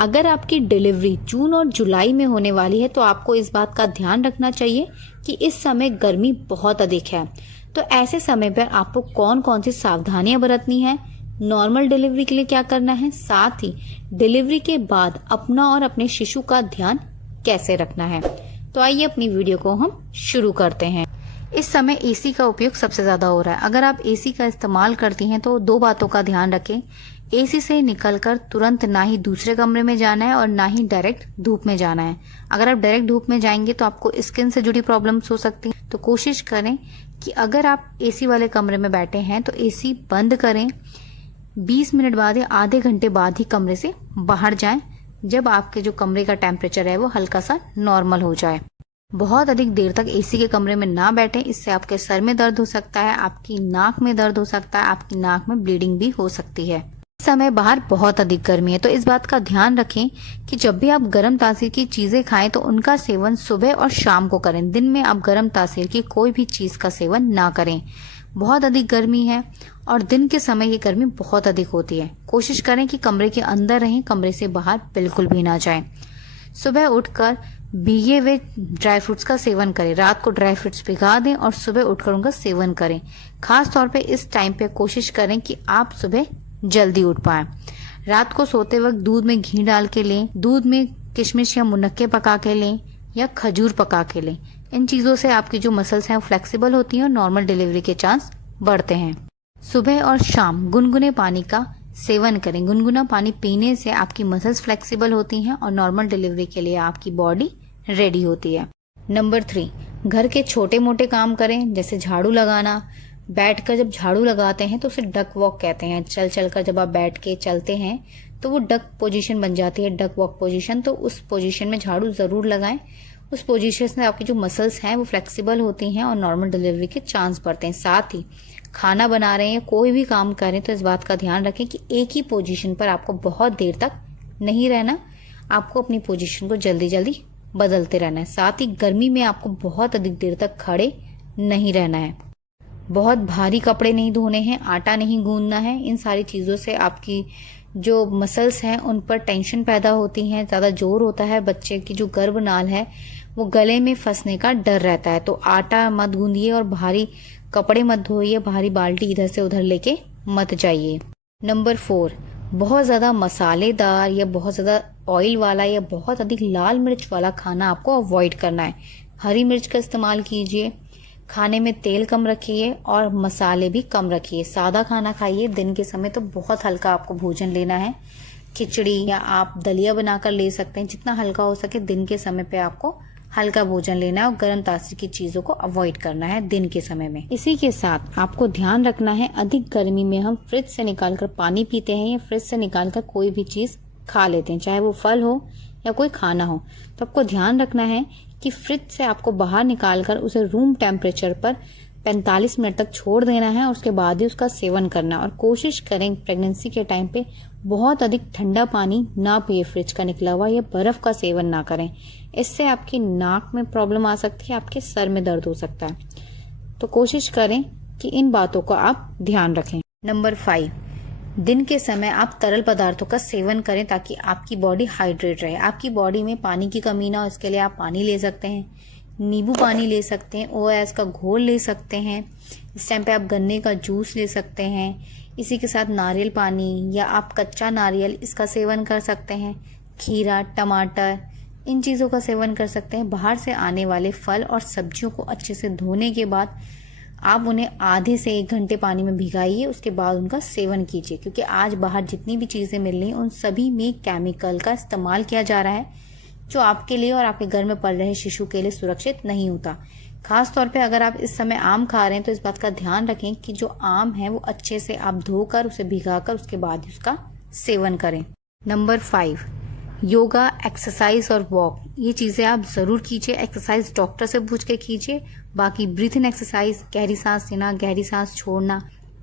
अगर आपकी डिलीवरी जून और जुलाई में होने वाली है तो आपको इस बात का ध्यान रखना चाहिए कि इस समय गर्मी बहुत अधिक है। तो ऐसे समय पर आपको कौन कौन सी सावधानियां बरतनी है, नॉर्मल डिलीवरी के लिए क्या करना है, साथ ही डिलीवरी के बाद अपना और अपने शिशु का ध्यान कैसे रखना है। तो आइए अपनी वीडियो को हम शुरू करते हैं। इस समय एसी का उपयोग सबसे ज्यादा हो रहा है। अगर आप एसी का इस्तेमाल करती हैं तो दो बातों का ध्यान रखें। एसी से निकलकर तुरंत ना ही दूसरे कमरे में जाना है और ना ही डायरेक्ट धूप में जाना है। अगर आप डायरेक्ट धूप में जाएंगे तो आपको स्किन से जुड़ी प्रॉब्लम्स हो सकती हैं। तो कोशिश करें कि अगर आप एसी वाले कमरे में बैठे हैं तो एसी बंद करें। 20 मिनट बाद या आधे घंटे बाद ही कमरे से बाहर जाएं, जब आपके जो कमरे का टेम्परेचर है वो हल्का सा नॉर्मल हो जाए। बहुत अधिक देर तक एसी के कमरे में ना बैठें, इससे आपके सर में दर्द हो सकता है, आपकी नाक में दर्द हो सकता है, आपकी नाक में ब्लीडिंग भी हो सकती है। इस समय बाहर बहुत अधिक गर्मी है, तो इस बात का ध्यान रखें कि जब भी आप गर्म तासीर की चीजें खाएं तो उनका सेवन सुबह और शाम को करें। दिन में आप गर्म तासीर की कोई भी चीज का सेवन ना करें। बहुत अधिक गर्मी है और दिन के समय ये गर्मी बहुत अधिक होती है। कोशिश करें कि कमरे के अंदर रहें, कमरे से बाहर बिल्कुल भी ना जाएं। सुबह उठकर भीगे हुए ड्राई फ्रूट्स का सेवन करें। रात को ड्राई फ्रूट्स भिगा दें और सुबह उठकर उनका सेवन करें। खास तौर पे इस टाइम पे कोशिश करें कि आप सुबह जल्दी उठ पाएं। रात को सोते वक्त दूध में घी डाल के लें, दूध में किशमिश या मुनक्के पका के लें या खजूर पका के लें। इन चीजों से आपकी जो मसल्स हैं वो फ्लेक्सिबल होती हैं और नॉर्मल डिलीवरी के चांस बढ़ते हैं। सुबह और शाम गुनगुने पानी का सेवन करें। गुनगुना पानी पीने से आपकी मसल्स फ्लेक्सिबल होती हैं और नॉर्मल डिलीवरी के लिए आपकी बॉडी रेडी होती है। नंबर 3, घर के छोटे मोटे काम करें, जैसे झाड़ू लगाना। बैठकर जब झाड़ू लगाते हैं तो उसे डक वॉक कहते हैं। चल चलकर जब आप बैठ के चलते हैं तो वो डक पोजीशन बन जाती है, डक वॉक पोजीशन। तो उस पोजीशन में झाड़ू जरूर लगाएं। उस पोजीशन से आपकी जो मसल्स हैं वो फ्लेक्सिबल होती हैं और नॉर्मल डिलीवरी के चांस बढ़ते हैं। साथ ही खाना बना रहे हैं या कोई भी काम कर रहे हैं तो इस बात का ध्यान रखें कि एक ही पोजीशन पर आपको बहुत देर तक नहीं रहना। आपको अपनी पोजीशन को जल्दी जल्दी बदलते रहना है। साथ ही गर्मी में आपको बहुत अधिक देर तक खड़े नहीं रहना है। बहुत भारी कपड़े नहीं धोने हैं, आटा नहीं गूंदना है। इन सारी चीजों से आपकी जो मसल्स हैं उन पर टेंशन पैदा होती है, ज्यादा जोर होता है। बच्चे की जो गर्भनाल है वो गले में फंसने का डर रहता है। तो आटा मत गूंदिए और भारी कपड़े मत धोइए, भारी बाल्टी इधर से उधर लेके मत जाइए। नंबर 4, बहुत ज्यादा मसालेदार या बहुत ज्यादा ऑयल वाला या बहुत अधिक लाल मिर्च वाला खाना आपको अवॉइड करना है। हरी मिर्च का इस्तेमाल कीजिए। खाने में तेल कम रखिए और मसाले भी कम रखिए। सादा खाना खाइए। दिन के समय तो बहुत हल्का आपको भोजन लेना है। खिचड़ी या आप दलिया बनाकर ले सकते हैं। जितना हल्का हो सके दिन के समय पे आपको हल्का भोजन लेना है और गर्म तासीर की चीजों को अवॉइड करना है दिन के समय में। इसी के साथ आपको ध्यान रखना है, अधिक गर्मी में हम फ्रिज से निकालकर पानी पीते हैं या फ्रिज से निकालकर कोई भी चीज खा लेते हैं, चाहे वो फल हो या कोई खाना हो। तो आपको ध्यान रखना है कि फ्रिज से आपको बाहर निकालकर उसे रूम टेम्परेचर पर 45 मिनट तक छोड़ देना है और उसके बाद ही उसका सेवन करना। और कोशिश करें प्रेगनेंसी के टाइम पे बहुत अधिक ठंडा पानी ना पिए, फ्रिज का निकला हुआ या बर्फ का सेवन ना करें। इससे आपकी नाक में प्रॉब्लम आ सकती है, आपके सर में दर्द हो सकता है। तो कोशिश करें कि इन बातों का आप ध्यान रखें। नंबर 5, दिन के समय आप तरल पदार्थों का सेवन करें ताकि आपकी बॉडी हाइड्रेट रहे। आपकी बॉडी में पानी की कमी ना हो, इसके लिए आप पानी ले सकते हैं, नींबू पानी ले सकते हैं, ORS का घोल ले सकते हैं। इस टाइम पे आप गन्ने का जूस ले सकते हैं। इसी के साथ नारियल पानी या आप कच्चा नारियल इसका सेवन कर सकते हैं। खीरा, टमाटर, इन चीज़ों का सेवन कर सकते हैं। बाहर से आने वाले फल और सब्जियों को अच्छे से धोने के बाद आप उन्हें आधे से 1 घंटे पानी में भिगाइए, उसके बाद उनका सेवन कीजिए। क्योंकि आज बाहर जितनी भी चीज़ें मिल रही हैं उन सभी में केमिकल का इस्तेमाल किया जा रहा है, जो आपके लिए और आपके घर में पल रहे शिशु के लिए सुरक्षित नहीं होता। खास तौर पे अगर आप इस समय आम खा रहे हैं तो इस बात का ध्यान रखें कि जो आम है वो अच्छे से आप धोकर उसे भिगाकर उसके बाद उसका सेवन करें। नंबर 5, योगा, एक्सरसाइज और वॉक, ये चीजें आप जरूर कीजिए। एक्सरसाइज डॉक्टर से पूछ के कीजिए। बाकी ब्रीथ इन एक्सरसाइज, गहरी सांस लेना, गहरी सांस छोड़ना,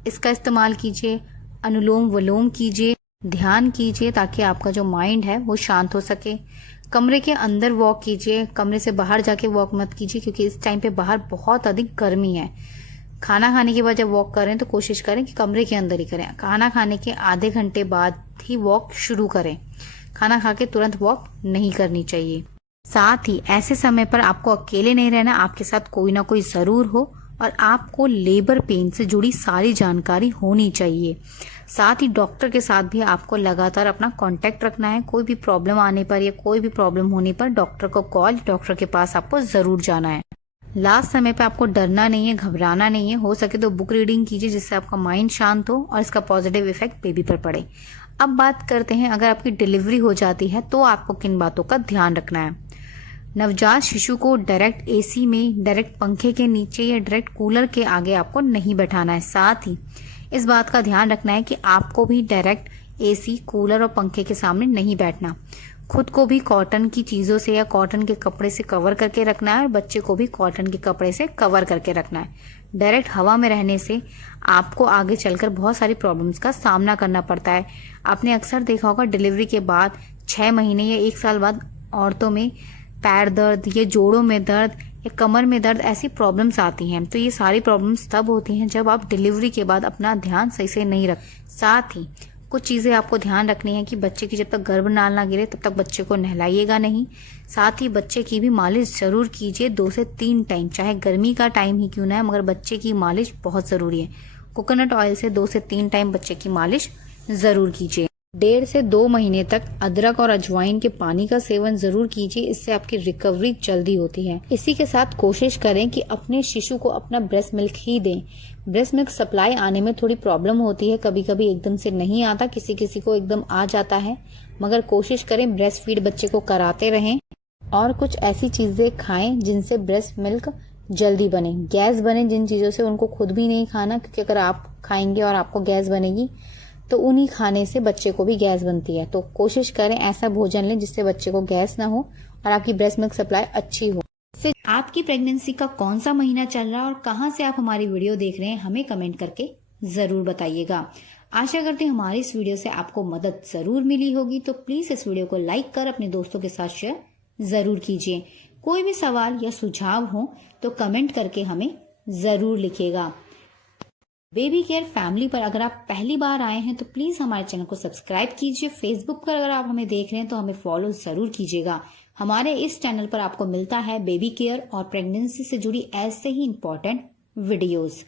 इसका इस्तेमाल कीजिए। अनुलोम विलोम कीजिए, ध्यान कीजिए ताकि आपका जो माइंड है वो शांत हो सके। कमरे के अंदर वॉक कीजिए, कमरे से बाहर जाके वॉक मत कीजिए क्योंकि इस टाइम पे बाहर बहुत अधिक गर्मी है। खाना खाने के बाद जब वॉक करें तो कोशिश करें कि कमरे के अंदर ही करें। खाना खाने के आधे घंटे बाद ही वॉक शुरू करें। खाना खा के तुरंत वॉक नहीं करनी चाहिए। साथ ही ऐसे समय पर आपको अकेले नहीं रहना, आपके साथ कोई ना कोई जरूर हो और आपको लेबर पेन से जुड़ी सारी जानकारी होनी चाहिए। साथ ही डॉक्टर के साथ भी आपको लगातार अपना कांटेक्ट रखना है। कोई भी प्रॉब्लम आने पर या कोई भी प्रॉब्लम होने पर डॉक्टर को डॉक्टर के पास आपको जरूर जाना है। लास्ट समय पे आपको डरना नहीं है, घबराना नहीं है। हो सके तो बुक रीडिंग कीजिए जिससे आपका माइंड शांत हो और इसका पॉजिटिव इफेक्ट बेबी पर पड़े। अब बात करते हैं, अगर आपकी डिलीवरी हो जाती है तो आपको किन बातों का ध्यान रखना है। नवजात शिशु को डायरेक्ट एसी में, डायरेक्ट पंखे के नीचे या डायरेक्ट कूलर के आगे आपको नहीं बैठाना है। साथ ही इस बात का ध्यान रखना है कि आपको भी डायरेक्ट एसी, कूलर और पंखे के सामने नहीं बैठना। खुद को भी कॉटन की चीजों से या कॉटन के कपड़े से कवर करके रखना है और बच्चे को भी कॉटन के कपड़े से कवर करके रखना है। डायरेक्ट हवा में रहने से आपको आगे चलकर बहुत सारी प्रॉब्लम्स का सामना करना पड़ता है। आपने अक्सर देखा होगा डिलीवरी के बाद 6 महीने या 1 साल बाद औरतों में पैर दर्द या जोड़ों में दर्द या कमर में दर्द ऐसी प्रॉब्लम्स आती हैं। तो ये सारी प्रॉब्लम्स तब होती हैं जब आप डिलीवरी के बाद अपना ध्यान सही से नहीं रख। साथ ही कुछ चीजें आपको ध्यान रखनी है कि बच्चे की जब तक गर्भनाल ना गिरे तब तक बच्चे को नहलाइएगा नहीं। साथ ही बच्चे की भी मालिश जरूर कीजिए 2 से 3 टाइम, चाहे गर्मी का टाइम ही क्यों ना है, मगर बच्चे की मालिश बहुत जरूरी है। कोकोनट ऑयल से 2 से 3 टाइम बच्चे की मालिश जरूर कीजिए। 1.5 से 2 महीने तक अदरक और अजवाइन के पानी का सेवन जरूर कीजिए, इससे आपकी रिकवरी जल्दी होती है। इसी के साथ कोशिश करें कि अपने शिशु को अपना ब्रेस्ट मिल्क ही दें। ब्रेस्ट मिल्क सप्लाई आने में थोड़ी प्रॉब्लम होती है, कभी कभी एकदम से नहीं आता, किसी किसी को एकदम आ जाता है, मगर कोशिश करें ब्रेस्ट फीड बच्चे को कराते रहें और कुछ ऐसी चीजें खाएं जिनसे ब्रेस्ट मिल्क जल्दी बने। गैस बने जिन चीजों से उनको खुद भी नहीं खाना, क्योंकि अगर आप खाएंगे और आपको गैस बनेगी तो उन्हीं खाने से बच्चे को भी गैस बनती है। तो कोशिश करें ऐसा भोजन लें जिससे बच्चे को गैस ना हो और आपकी ब्रेस्ट मिल्क सप्लाई अच्छी हो। फिर आपकी प्रेगनेंसी का कौन सा महीना चल रहा है और कहां से आप हमारी वीडियो देख रहे हैं, हमें कमेंट करके जरूर बताइएगा। आशा करते हैं हमारी इस वीडियो से आपको मदद जरूर मिली होगी। तो प्लीज इस वीडियो को लाइक कर अपने दोस्तों के साथ शेयर जरूर कीजिए। कोई भी सवाल या सुझाव हो तो कमेंट करके हमें जरूर लिखिएगा। बेबी केयर फैमिली पर अगर आप पहली बार आए हैं तो प्लीज हमारे चैनल को सब्सक्राइब कीजिए। फेसबुक पर अगर आप हमें देख रहे हैं तो हमें फॉलो जरूर कीजिएगा। हमारे इस चैनल पर आपको मिलता है बेबी केयर और प्रेगनेंसी से जुड़ी ऐसे ही इम्पोर्टेंट वीडियोस।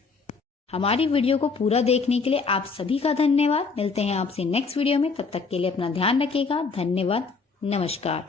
हमारी वीडियो को पूरा देखने के लिए आप सभी का धन्यवाद। मिलते हैं आपसे नेक्स्ट वीडियो में, तब तक के लिए अपना ध्यान रखिएगा। धन्यवाद, नमस्कार।